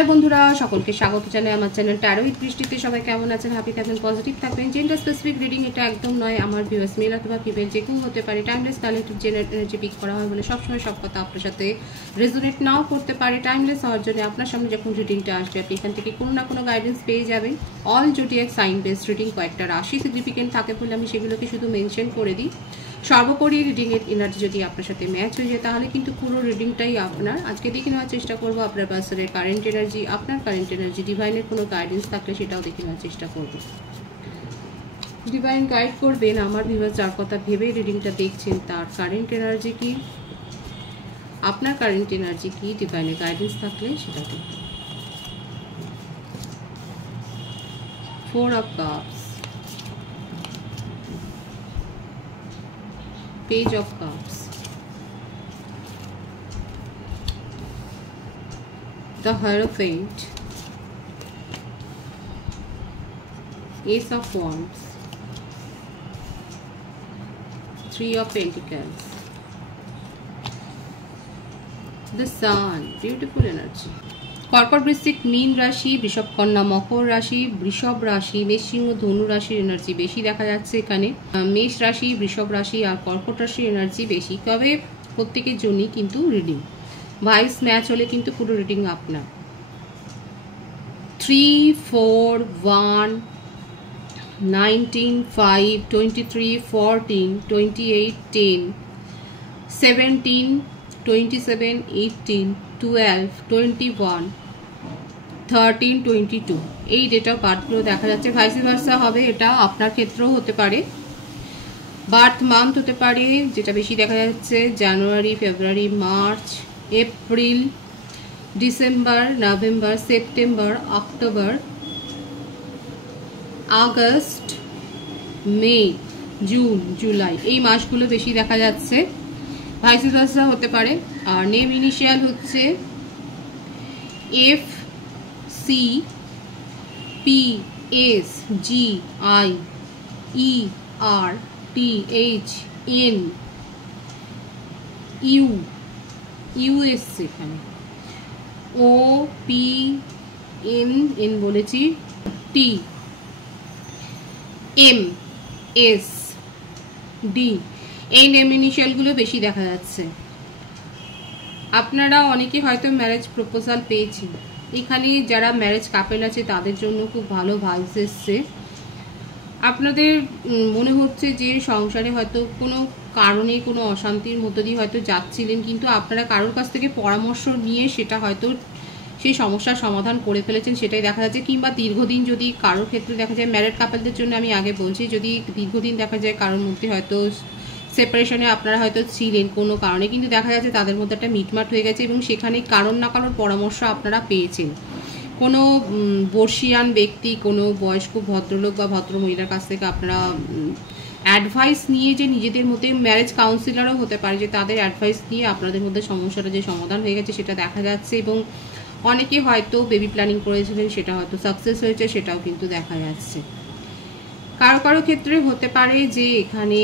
Hello বন্ধুরা, সকলকে স্বাগত জানাই আমার চ্যানেল ট্যারো উইথ বৃষ্টিতে। সবাই কেমন আছেন? হ্যাপি থাকবেন, পজিটিভ থাকবেন। জেন্ডার স্পেসিফিক রিডিং এটা একদম নয়। আমার ভিউয়ার্স মেল অথবা ফিমেল যে কেউ হতে পারে। Timeless collective general energy pick করা হয় বলে সবসময় সব কথা আপনার সাথে রেজোনেট নাও করতে পারে। টাইমলেস হওয়ার জন্য আপনার সামনে যখন রিডিংটা আসবে আপনি এখান থেকে কোনো না কোনো গাইডেন্স পেয়ে যাবেন। All zodiac sign based reading, কয়েকটা রাশি সিগনিফিকেন্ট থাকে বলে আমি সেগুলোকে শুধু মেনশন করে দিই। সর্বোপরি রিডিংয়ের এনার্জি যদি আপনার সাথে ম্যাচ হয়ে যায় তাহলে কিন্তু পুরো রিডিংটাই আপনার। আজকে দেখে নেওয়ার চেষ্টা করব আপনার পার্সনের কারেন্ট এনার্জি, আপনার কারেন্ট এনার্জি, ডিভাইনের কোনো গাইডেন্স থাকলে সেটাও দেখে নেওয়ার চেষ্টা করব। ডিভাইন গাইড করবেন আমার ভিউয়ার্স যার কথা ভেবে রিডিংটা দেখছেন তার কারেন্ট এনার্জি কি, আপনার কারেন্ট এনার্জি কি, ডিভাইনের গাইডেন্স থাকলে সেটা দেখুন। 4 of Cups, Page of Cups, the Hierophant, Ace of Wands, 3 of Pentacles, the Sun, beautiful energy. কর্কট, বৃশ্চিক, মীন রাশি, বৃষভ, কন্যা, মকর রাশি, বৃষভ রাশি, মেষ, সিংহ, ধনু রাশির এনার্জি বেশি দেখা যাচ্ছে এখানে। মেষ রাশি, বৃষভ রাশি আর কর্কট রাশির এনার্জি বেশি, তবে প্রত্যেকের জন্যই কিন্তু রিডিং ভাইস ম্যাচ হলে কিন্তু পুরো রিডিং আপনার। 3, 4, 1, 19, 5, 23, 14, 28, 10, 17, 27, 18, 12, 21, 13, 22 এই ডেট অফ বার্থগুলো দেখা যাচ্ছে। ভাইস ভার্সা হবে, এটা আপনার ক্ষেত্রেও হতে পারে। বার্থ মান্থ হতে পারে, যেটা বেশি দেখা যাচ্ছে January, February, March, April, December, November, September, October, August, May, June, July এই মাসগুলো বেশি দেখা যাচ্ছে। ভাইস ভার্সা হতে পারে। আর নেম ইনিশিয়াল হচ্ছে F, C, P, S, G, I, E, R, T, H, N, U, US, এখানে ও, পি, এন, এন বলেছি, টি, এম, এস, ডি এই নেম ইনিশিয়ালগুলো বেশি দেখা যাচ্ছে। আপনারা অনেকে হয়তো ম্যারেজ প্রপোজাল পেয়েছেন। এখানে যারা ম্যারেজ কাপেল আছে তাদের জন্য খুব ভালো ভাইবস এসছে। আপনাদের মনে হচ্ছে যে সংসারে হয়তো কোনো কারণে কোনো অশান্তির মধ্য দিয়ে হয়তো যাচ্ছিলেন, কিন্তু আপনারা কারোর কাছ থেকে পরামর্শ নিয়ে সেটা হয়তো সেই সমস্যার সমাধান করে ফেলেছেন, সেটাই দেখা যাচ্ছে। কিংবা দীর্ঘদিন যদি কারোর ক্ষেত্রে দেখা যায়, ম্যারেড কাপেলদের জন্য আমি আগে বলছি, যদি দীর্ঘদিন দেখা যায় কারোর মধ্যে হয়তো সেপারেশনে আপনারা হয়তো ছিলেন কোনো কারণে, কিন্তু দেখা যাচ্ছে তাদের মধ্যে একটা মিটমাট হয়ে গেছে এবং সেখানে কারোর না কারোর পরামর্শ আপনারা পেয়েছেন। কোনো বর্ষিয়ান ব্যক্তি, কোনো বয়স্ক ভদ্রলোক বা ভদ্রমহিলার কাছ থেকে আপনারা অ্যাডভাইস নিয়ে যে নিজেদের মধ্যে, ম্যারেজ কাউন্সিলারও হতে পারে, যে তাদের অ্যাডভাইস নিয়ে আপনাদের মধ্যে সমস্যাটা যে সমাধান হয়ে গেছে সেটা দেখা যাচ্ছে। এবং অনেকে হয়তো বেবি প্ল্যানিং করেছিলেন, সেটা হয়তো সাকসেস হয়েছে, সেটাও কিন্তু দেখা যাচ্ছে। কারো কারো ক্ষেত্রে হতে পারে যে এখানে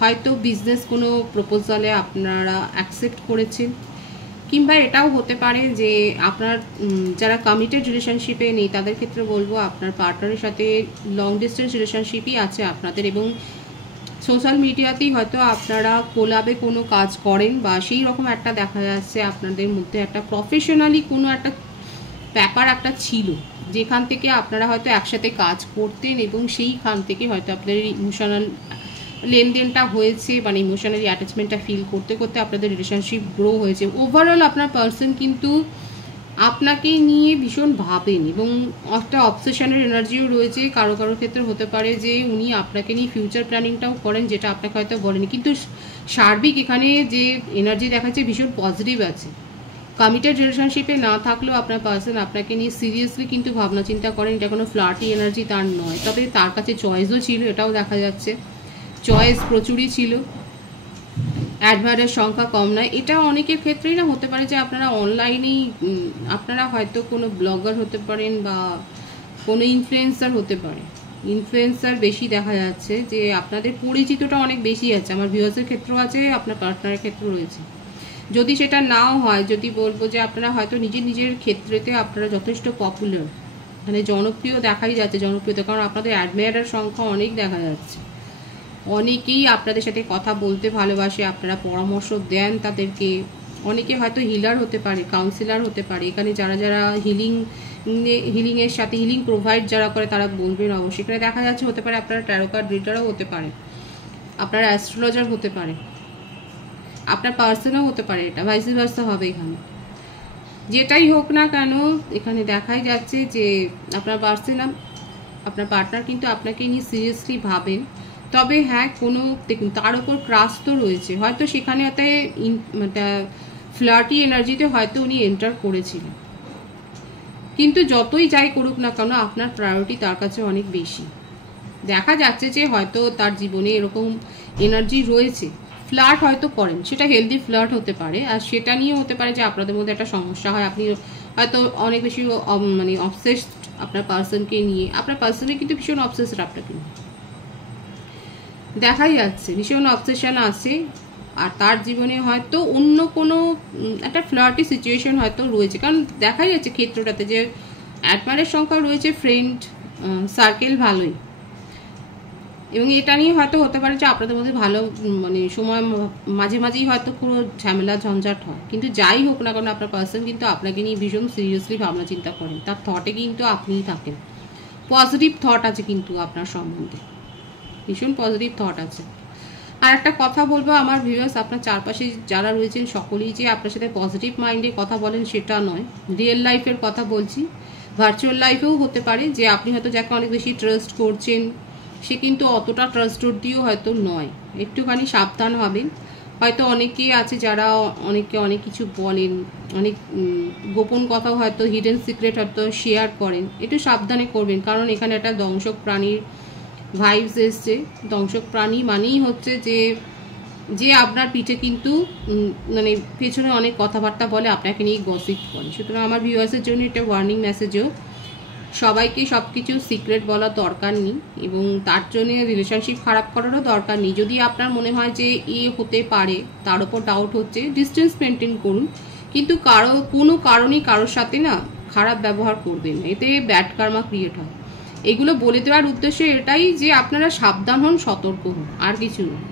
হয়তো বিজনেস কোনো প্রপোজালে আপনারা অ্যাকসেপ্ট করেছেন, কিংবা এটাও হতে পারে যে আপনার যারা কমিটেড রিলেশনশিপে নেই তাদের ক্ষেত্রে বলবো আপনার পার্টনারের সাথে লং ডিস্টেন্স রিলেশনশিপই আছে আপনাদের, এবং সোশ্যাল মিডিয়াতেই হয়তো আপনারা কোলাবে কোনো কাজ করেন, বা সেই রকম একটা দেখা যাচ্ছে আপনাদের মধ্যে একটা প্রফেশনালি কোনো একটা ব্যাপার একটা ছিল যেখান থেকে আপনারা হয়তো একসাথে কাজ করতেন, এবং সেইখান থেকে হয়তো আপনাদের ইমোশনাল লেনদেনটা হয়েছে, মানে ইমোশনালি অ্যাটাচমেন্টটা ফিল করতে করতে আপনাদের রিলেশনশিপ গ্রো হয়েছে। ওভারঅল আপনার পার্সন কিন্তু আপনাকে নিয়ে ভীষণ ভাবেন, এবং একটা অবসেশনের এনার্জিও রয়েছে। কারো কারোর ক্ষেত্রে হতে পারে যে উনি আপনাকে নিয়ে ফিউচার প্ল্যানিংটাও করেন, যেটা আপনাকে হয়তো বলেনি, কিন্তু সার্বিক এখানে যে এনার্জি দেখাচ্ছে ভীষণ পজিটিভ আছে। কমিটেড রিলেশনশিপে না থাকলেও আপনার পার্সন আপনাকে নিয়ে সিরিয়াসলি কিন্তু ভাবনা চিন্তা করেন। এটা কোনো ফ্লার্টি এনার্জি তার নয়, তবে তার কাছে চয়েসও ছিল, এটাও দেখা যাচ্ছে। চয়েস প্রচুরই ছিল, অ্যাডভার্টার সংখ্যা কম নয়। এটা অনেকের ক্ষেত্রেই না হতে পারে যে আপনারা অনলাইনেই, আপনারা হয়তো কোনো ব্লগার হতে পারেন বা কোনো ইনফ্লুয়েন্সার হতে পারে। ইনফ্লুয়েন্সার বেশি দেখা যাচ্ছে, যে আপনাদের পরিচিতটা অনেক বেশি আছে। আমার ভিউয়ার্সের ক্ষেত্রেও আছে, আপনার পার্টনারের ক্ষেত্রেও রয়েছে। যদি সেটা নাও হয়, যদি বলবো যে আপনারা হয়তো নিজের ক্ষেত্রেতে আপনারা যথেষ্ট পপুলার, মানে জনপ্রিয় দেখাই যাচ্ছে, জনপ্রিয়তা, কারণ আপনাদের অ্যাডমায়ারের সংখ্যা অনেক দেখা যাচ্ছে। অনেকেই আপনাদের সাথে কথা বলতে ভালোবাসে, আপনারা পরামর্শ দেন তাদেরকে। অনেকে হয়তো হিলার হতে পারে, কাউন্সিলার হতে পারে। এখানে যারা হিলিংয়ের সাথে হিলিং প্রোভাইড যারা করে তারা বলবেন অবশ্যই। এখানে দেখা যাচ্ছে হতে পারে আপনারা ট্যারো কার্ড রিডারও হতে পারে, আপনারা অ্যাস্ট্রোলজার হতে পারে, আপনার পার্সনও হতে পারে, এটা ভাইস ভার্সা হবে। এখানে যেটাই হোক না কেন এখানে দেখাই যাচ্ছে যে আপনার পার্সন, আপনার পার্টনার কিন্তু আপনাকে নিয়ে সিরিয়াসলি ভাবেন। তবে হ্যাঁ, কোনো দেখুন তার উপর ক্রাশ তো রয়েছে, হয়তো সেখানে ফ্লার্টি এনার্জিতে হয়তো উনি এন্টার করেছিলেন, কিন্তু যতই যাই করুক না কেন আপনার প্রায়োরিটি তার কাছে অনেক বেশি। দেখা যাচ্ছে যে হয়তো তার জীবনে এরকম এনার্জি রয়েছে, ফ্লার্ট হয়তো করেন, সেটা হেলদি ফ্লার্ট হতে পারে, আর সেটা নিয়ে হতে পারে যে আপনাদের মধ্যে একটা সমস্যা হয়, আপনি হয়তো অনেক বেশি মানে অবসেসড আপনার পার্সনকে নিয়ে, আপনার পার্সনে কিন্তু ভীষণ অবসেসড আপনাকে নিয়ে দেখাই যাচ্ছে, ভীষণ অবসেশন আছে। আর তার জীবনে হয়তো অন্য কোনো একটা ফ্লার্টি সিচুয়েশন হয়তো রয়েছে, কারণ দেখাই যাচ্ছে ক্ষেত্রটাতে যে অ্যাডমায়ারের সংখ্যা রয়েছে, ফ্রেন্ড সার্কেল ভালোই, এবং এটা নিয়ে হয়তো হতে পারে যে আপনাদের মধ্যে ভালো মানে সময় মাঝে মাঝেই হয়তো পুরো ঝামেলা ঝঞ্ঝাট হয়। কিন্তু যাই হোক না কেন আপনার পার্সন কিন্তু আপনাকে নিয়ে ভীষণ সিরিয়াসলি ভাবনা চিন্তা করেন, তার থটে কিন্তু আপনিই থাকেন, পজিটিভ থট আছে কিন্তু আপনার সম্বন্ধে, ভীষণ পজিটিভ থট আছে। আর একটা কথা বলবো আমার ভিউয়ার্স, আপনার চারপাশে যারা রয়েছেন সকলেই যে আপনার সাথে পজিটিভ মাইন্ডে কথা বলেন সেটা নয়, রিয়েল লাইফের কথা বলছি, ভার্চুয়াল লাইফেও হতে পারে যে আপনি হয়তো যাকে অনেক বেশি ট্রাস্ট করছেন সে কিন্তু অতটা ট্রাস্টওয়ার্দিও হয়তো নয়, একটুখানি সাবধান হবেন। হয়তো অনেকেই আছে যারা অনেককে অনেক কিছু বলেন, অনেক গোপন কথাও হয়তো হিডেন সিক্রেট হয়তো শেয়ার করেন, একটু সাবধানে করবেন, কারণ এখানে একটা দংশক প্রাণীর ভাইবস এসছে। দংশক প্রাণী মানেই হচ্ছে যে আপনার পিঠে কিন্তু মানে পেছনে অনেক কথাবার্তা বলে, আপনাকে নিয়ে গসিপ করে। সুতরাং আমার ভিউয়ার্সের জন্য এটা ওয়ার্নিং মেসেজও, সবাইকে সব কিছু সিক্রেট বলার দরকার নেই, এবং তার জন্য রিলেশনশিপ খারাপ করারও দরকার নেই। যদি আপনার মনে হয় যে হতে পারে, তার উপর ডাউট হচ্ছে, ডিস্টেন্স মেনটেন করুন, কিন্তু কোনো কারণেই কারোর সাথে না খারাপ ব্যবহার করবেন না, এতে ব্যাড কার্মা ক্রিয়েট হয়। এগুলো বলে দেওয়ার উদ্দেশ্য এটাই যে আপনারা সাবধান হন, সতর্ক হন, আর কিছু নয়।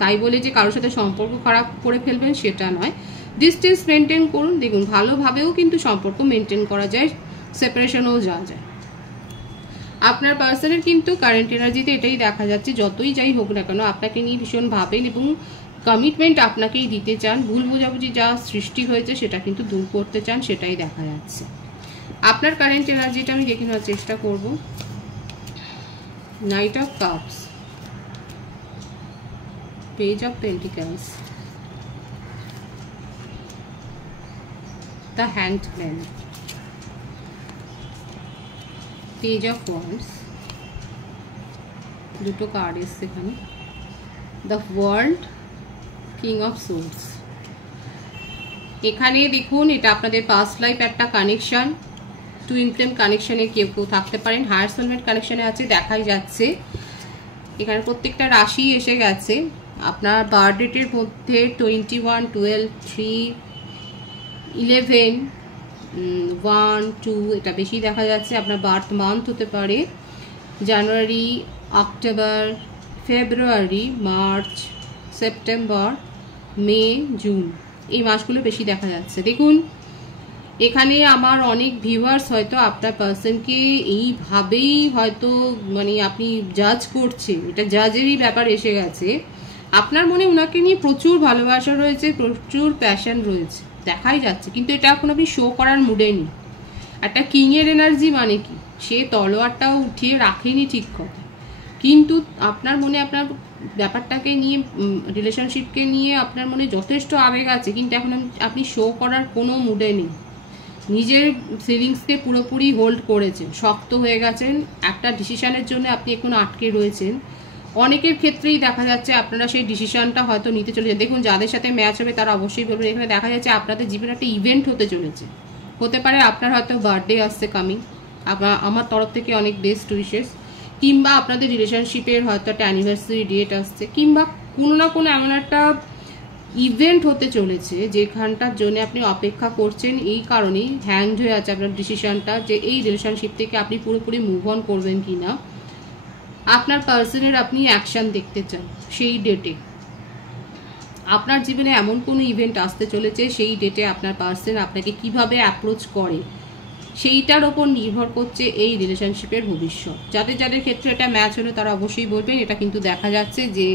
তাই বলে যে কারোর সাথে সম্পর্ক খারাপ করে ফেলবেন সেটা নয়, ডিস্টেন্স মেনটেন করুন। দেখুন ভালোভাবেও কিন্তু সম্পর্ক মেনটেন করা যায়, সেপারেশনও যাওয়া যায়। আপনার পার্সনের কিন্তু কারেন্ট এনার্জিতে এটাই দেখা যাচ্ছে, যতই যাই হোক না কেন আপনাকে নিয়ে ভীষণ ভাবেন এবং কমিটমেন্ট আপনাকেই দিতে চান, ভুল বোঝাবুঝি যা সৃষ্টি হয়েছে সেটা কিন্তু দূর করতে চান, সেটাই দেখা যাচ্ছে। আপনার কারেন্ট এনার্জিটা আমি দেখে নেওয়ার চেষ্টা করব। Night of cups, page of pentacles, the hanged man, page of wands, দুটো কার্ড এসছে এখানে, the world, king of swords. এখানে দেখুন এটা আপনাদের পাস্ট লাইফ একটা কানেকশন, টুইন ফ্লেম কানেকশনে কেউ থাকতে পারেন, হায়ার সোলমেট কানেকশনে আছে দেখাই যাচ্ছে। এখানে প্রত্যেকটা রাশি এসে গেছে। আপনার বার্থ ডেটের মধ্যে 21, 12, 3, 11, 1, 2 এটা বেশি দেখা যাচ্ছে। আপনার বার্থ মান্থ হতে পারে জানুয়ারি, অক্টোবর, ফেব্রুয়ারি, মার্চ, সেপ্টেম্বর, মে, জুন, এই মাসগুলো বেশি দেখা যাচ্ছে। দেখুন এখানে আমার অনেক ভিউয়ার্স হয়তো আপনার পার্সনকে এইভাবেই হয়তো মানে আপনি জাজ করছেন, এটা জাজেরই ব্যাপার এসে গেছে। আপনার মনে ওনাকে নিয়ে প্রচুর ভালোবাসা রয়েছে, প্রচুর প্যাশন রয়েছে দেখাই যাচ্ছে, কিন্তু এটা এখন আপনি শো করার মুডে নেই। একটা কিংয়ের এনার্জি মানে কি, সে তলোয়ারটাও উঠিয়ে রাখেনি ঠিক কথা, কিন্তু আপনার মনে আপনার ব্যাপারটাকে নিয়ে, রিলেশনশিপকে নিয়ে আপনার মনে যথেষ্ট আবেগ আছে, কিন্তু এখন আপনি শো করার কোনো মুডে নেই। নিজের ফিলিংসকে পুরোপুরি হোল্ড করেছেন, শক্ত হয়ে গেছেন, একটা ডিসিশনের জন্য আপনি এখন আটকে রয়েছেন। অনেকের ক্ষেত্রেই দেখা যাচ্ছে আপনারা সেই ডিসিশনটা হয়তো নিতে চলেছেন। দেখুন যাদের সাথে ম্যাচ হবে তারা অবশ্যই বলবেন। এখানে দেখা যাচ্ছে আপনাদের জীবনে একটা ইভেন্ট হতে চলেছে, হতে পারে আপনার হয়তো বার্থডে আসছে কামিং, আমার তরফ থেকে অনেক বেস্ট উইশেস, কিংবা আপনাদের রিলেশনশিপের হয়তো একটা অ্যানিভার্সারি ডেট আসছে, কিংবা কোনো না কোনো এমন একটা ইভেন্ট হতে চলেছে যেখানটার জন্য আপনি অপেক্ষা করছেন, এই কারণেই হ্যাংড হয়ে আছে আপনার ডিসিশনটা যে এই রিলেশনশিপ থেকে আপনি পুরোপুরি মুভ অন করবেন কিনা। আপনার পার্সনের আপনি অ্যাকশন দেখতে চান সেই ডেটে। আপনার জীবনে এমন কোনো ইভেন্ট আসতে চলেছে সেই ডেটে আপনার পার্সন আপনাকে কিভাবে অ্যাপ্রোচ করে সেইটার ওপর নির্ভর করছে এই রিলেশনশিপের ভবিষ্যৎ। যাদের যাদের ক্ষেত্রে এটা ম্যাচ হলো তারা অবশ্যই বলবেন। এটা কিন্তু দেখা যাচ্ছে যে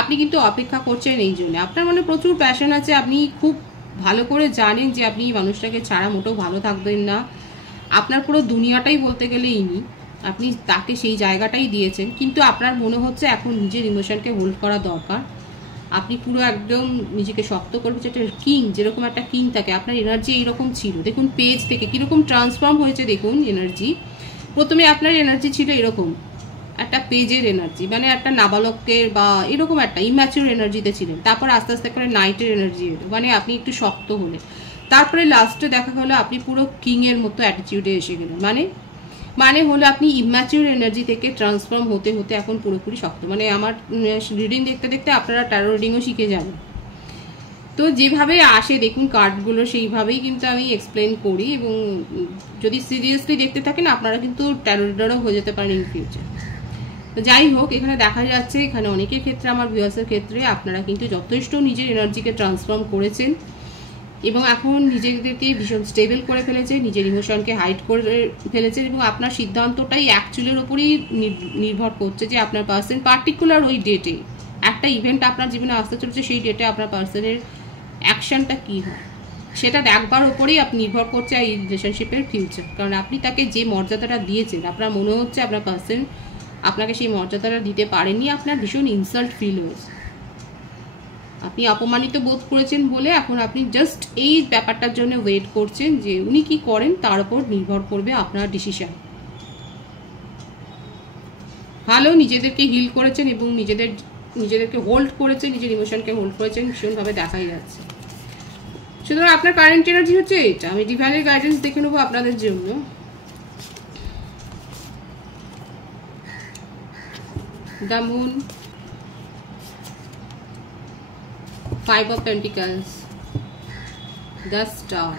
আপনি কিন্তু অপেক্ষা করছেন এই জন্য, আপনার মনে প্রচুর প্যাশন আছে, আপনি খুব ভালো করে জানেন যে আপনি মানুষটাকে ছাড়া মোটেও ভালো থাকবেন না। আপনার পুরো দুনিয়াটাই বলতে গেলে ইনি, আপনি তাকে সেই জায়গাটাই দিয়েছেন, কিন্তু আপনার মনে হচ্ছে এখন নিজের ইমোশনকে হোল্ড করা দরকার। আপনি পুরো একদম নিজেকে শক্ত করবে, যেটা কিং, যেরকম একটা কিং থাকে আপনার এনার্জি এইরকম ছিল। দেখুন পেজ থেকে কীরকম ট্রান্সফর্ম হয়েছে, দেখুন এনার্জি। প্রথমে আপনার এনার্জি ছিল এরকম একটা পেজের এনার্জি, মানে একটা নাবালকের বা এরকম একটা ইম্যাচিউর এনার্জিতে ছিলেন। তারপর আস্তে আস্তে করে নাইটের এনার্জি, মানে আপনি একটু শক্ত হলেন। তারপরে লাস্টে দেখা গেলো আপনি পুরো কিংয়ের মতো অ্যাটিটিউডে এসে গেলেন, মানে হলো আপনি ইম্যাচিউর এনার্জি থেকে ট্রান্সফর্ম হতে হতে এখন পুরোপুরি শক্ত। মানে আমার রিডিং দেখতে দেখতে আপনারা ট্যারো রিডিংও শিখে যাবেন। তো যেভাবে আসে দেখুন কার্ডগুলো সেইভাবেই কিন্তু আমি এক্সপ্লেন করি, এবং যদি সিরিয়াসলি দেখতে থাকেন আপনারা কিন্তু ট্যারো রিডারও হয়ে যেতে পারেন ইন ফিউচার। তো যাই হোক, এখানে দেখা যাচ্ছে এখানে অনেকের ক্ষেত্রে, আমার ভিউয়ার্সের ক্ষেত্রে আপনারা কিন্তু যথেষ্ট নিজের এনার্জিকে ট্রান্সফর্ম করেছেন এবং এখন নিজেদেরকে ভীষণ স্টেবল করে ফেলেছে, নিজের ইমোশনকে হাইড করে ফেলেছে, এবং আপনার সিদ্ধান্তটাই অ্যাকচুয়ালির ওপরেই নির্ভর করছে যে আপনার পার্সন পার্টিকুলার ওই ডেটে একটা ইভেন্ট আপনার জীবনে আসতে চলেছে, সেই ডেটে আপনার পার্সনের অ্যাকশনটা কী হয় সেটা দেখবার ওপরেই আপনি নির্ভর করছে এই রিলেশনশিপের ফিউচার। কারণ আপনি তাকে যে মর্যাদাটা দিয়েছেন, আপনার মনে হচ্ছে আপনার পার্সন আপনাকে সেই মর্যাদাটা দিতে পারেনি, আপনার ভীষণ ইনসাল্ট ফিল হয়েছে, আপনি অপমানিত বোধ করেছেন বলে এখন আপনি জাস্ট এই ব্যাপারটার জন্য ওয়েট করছেন যে উনি কি করেন, তার উপর নির্ভর করবে আপনার ডিসিশন। ভালো নিজেদেরকে হিল করেছেন এবং নিজেদেরকে হোল্ড করেছেন, নিজের ইমোশনকে হোল্ড করেছেন, ভীষণভাবে দেখাই যাচ্ছে। সুতরাং আপনার কারেন্ট এনার্জি হচ্ছে এটা। আমি ডিভাইনের গাইডেন্স দেখে নেবো আপনাদের জন্য। The moon, 5 of Pentacles, the Star।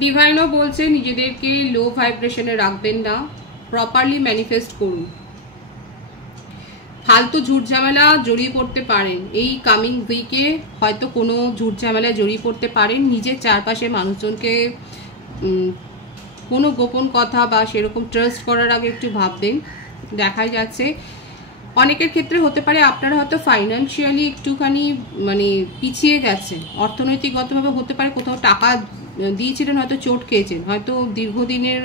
ডিভাইনও বলছে নিজেদেরকে লো ভাইব্রেশনে রাখবেন না, প্রপারলি ম্যানিফেস্ট করুন। ফালতু ঝুট ঝামেলা জড়িয়ে পড়তে পারেন এই কামিং উইকে, হয়তো কোনো ঝুট ঝামেলায় জড়িয়ে পড়তে পারেন। নিজের চারপাশে মানুষজনকে কোনো গোপন কথা বা সেরকম ট্রাস্ট করার আগে একটু ভাববেন। দেখাই যাচ্ছে অনেকের ক্ষেত্রে হতে পারে আপনারা হয়তো ফাইন্যান্সিয়ালি একটুখানি মানে পিছিয়ে গেছেন, অর্থনৈতিকগতভাবে হতে পারে কোথাও টাকা দিয়েছিলেন হয়তো চোট খেয়েছেন, হয়তো দীর্ঘদিনের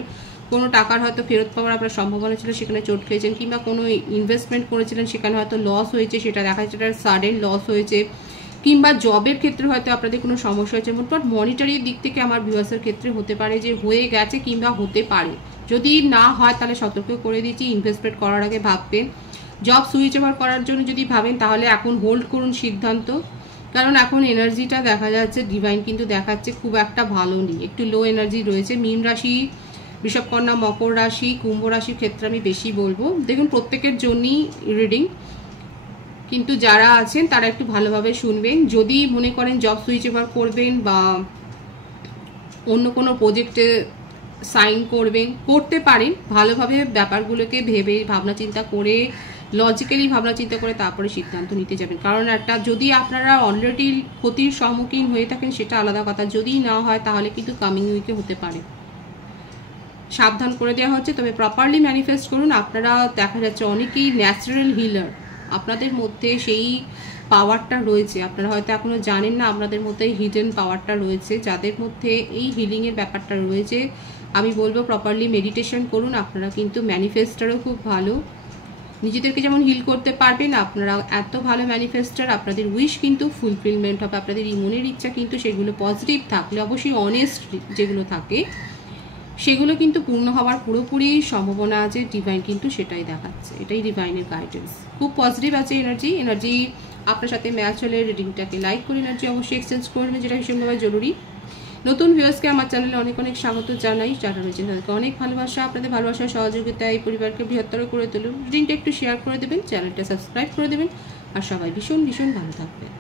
কোনো টাকার হয়তো ফেরত পাওয়ার আপনার সম্ভাবনা ছিল, সেখানে চোট খেয়েছেন, কিংবা কোনো ইনভেস্টমেন্ট করেছিলেন সেখানে হয়তো লস হয়েছে, সেটা দেখা যাচ্ছে একটা সাডেন লস হয়েছে, কিংবা জবের ক্ষেত্রে হয়তো আপনাদের কোনো সমস্যা হয়েছে। মোটমাট মনিটারির দিক থেকে আমার ভিউয়ার্সের ক্ষেত্রে হতে পারে যে হয়ে গেছে কিংবা হতে পারে, যদি না হয় তাহলে সতর্ক করে দিচ্ছি ইনভেস্টমেন্ট করার আগে ভাববেন। জব সুইচ ওভার করার জন্য যদি ভাবেন তাহলে এখন হোল্ড করুন সিদ্ধান্ত, কারণ এখন এনার্জিটা দেখা যাচ্ছে ডিভাইন কিন্তু দেখাচ্ছে খুব একটা ভালো নেই, একটু লো এনার্জি রয়েছে। মীন রাশি, বৃষভকন্যা, মকর রাশি, কুম্ভ রাশির ক্ষেত্রে আমি বেশি বলবো। দেখুন প্রত্যেকের জন্যই রিডিং, কিন্তু যারা আছেন তারা একটু ভালোভাবে শুনবেন। যদি মনে করেন জব সুইচ ওভার করবেন বা অন্য কোনো প্রজেক্টে সাইন করতে পারেন, ভালোভাবে ব্যাপারগুলোকে ভেবে ভাবনা চিন্তা করে লজিক্যালি ভাবনা চিন্তা করে তারপরে সিদ্ধান্ত নিতে যাবেন। কারণ একটা যদি আপনারা অলরেডি ক্ষতির সম্মুখীন হয়ে থাকেন সেটা আলাদা কথা, যদি না হয় তাহলে কিন্তু কামিং উইকে হতে পারে, সাবধান করে দেওয়া হচ্ছে। তবে প্রপারলি ম্যানিফেস্ট করুন। আপনারা দেখা যাচ্ছে অনেকেই ন্যাচারাল হিলার, আপনাদের মধ্যে সেই পাওয়ারটা রয়েছে, আপনারা হয়তো এখনো জানেন না আপনাদের মধ্যে হিডেন পাওয়ারটা রয়েছে। যাদের মধ্যে এই হিলিংয়ের ব্যাপারটা রয়েছে আমি বলবো প্রপারলি মেডিটেশন করুন। আপনারা কিন্তু ম্যানিফেস্টারও খুব ভালো, নিজেদেরকে যেমন হিল করতে পারবেন, আপনারা এত ভালো ম্যানিফেস্টার, আপনাদের উইশ কিন্তু ফুলফিলমেন্ট হবে। আপনাদের এই মনের ইচ্ছা কিন্তু সেগুলো পজিটিভ থাকলে, অবশ্যই অনেস্ট যেগুলো থাকে সেগুলো কিন্তু পূর্ণ হওয়ার পুরোপুরি সম্ভাবনা আছে। ডিভাইন কিন্তু সেটাই দেখাচ্ছে, এটাই ডিভাইনের গাইডেন্স। খুব পজিটিভ আছে এনার্জি আপনার সাথে ম্যাচ হলে রিডিংটাকে লাইক করে এনার্জি অবশ্যই এক্সচেঞ্জ করবেন, যেটা ভীষণভাবে জরুরি। নতুন ভিউয়ার্সকে আমার চ্যানেলে অনেক অনেক স্বাগত জানাই, যারা রয়েছেন তাদেরকে অনেক ভালোবাসা। আপনাদের ভালোবাসার সহযোগিতা এই পরিবারকে বৃহত্তর করে তুলুন। রিডিংটা একটু শেয়ার করে দেবেন, চ্যানেলটা সাবস্ক্রাইব করে দেবেন। আর সবাই ভীষণ ভীষণ ভালো থাকবে।